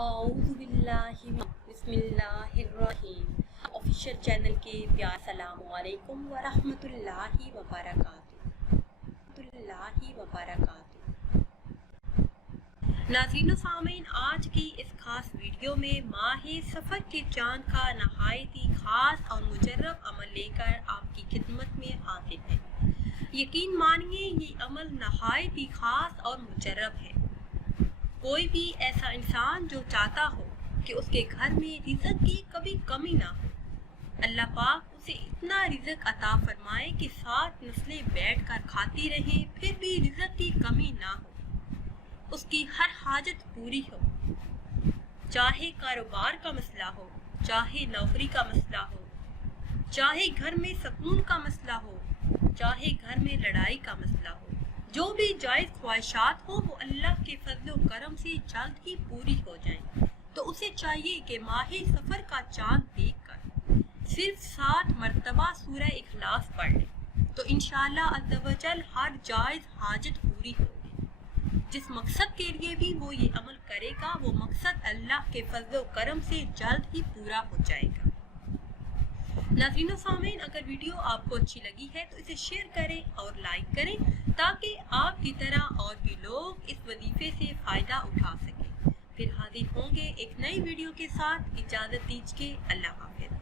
बिस्मिल्लाहिर्रहमानिर्रहीम। Official channel के प्यार अस्सलामु अलैकुम व रहमतुल्लाहि व बरकातुहू। नाज़रीन सामीन, आज की इस खास वीडियो में माह सफ़र के चांद का नहायत ही खास और मुजर्रब अमल लेकर आपकी खिदमत में हाजिर है। यकीन मानिए ये अमल नहायत ही खास और मुजर्रब है। कोई भी ऐसा इंसान जो चाहता हो कि उसके घर में रिज़्क़ की कभी कमी ना हो, अल्लाह पाक उसे इतना रिज़्क़ अता फरमाए कि 7 नस्लें बैठकर खाती रहें फिर भी रिज़्क़ की कमी ना हो, उसकी हर हाजत पूरी हो। चाहे कारोबार का मसला हो, चाहे नौकरी का मसला हो, चाहे घर में सुकून का मसला हो, चाहे घर में लड़ाई का मसला हो, जो भी जायज़ ख्वाहिशात हो वो अल्लाह के फजल व करम से जल्द ही पूरी हो जाएं। तो उसे चाहिए कि माह सफ़र का चांद देखकर सिर्फ 7 मरतबा सूरह इखलास पढ़ ले, तो इंशाअल्लाह अज़्ज़ व जल हर जायज़ हाजत पूरी होगी। जिस मकसद के लिए भी वो ये अमल करेगा वो मकसद अल्लाह के फजल व करम से जल्द ही पूरा हो जाएगा। नाज़रीन सामीन, अगर वीडियो आपको अच्छी लगी है तो इसे शेयर करें और लाइक करें ताकि आपकी तरह और भी लोग इस वजीफे से फ़ायदा उठा सकें। फिर हाजिर होंगे एक नई वीडियो के साथ। इजाज़त दीजिए। अल्लाह हाफ़िज़।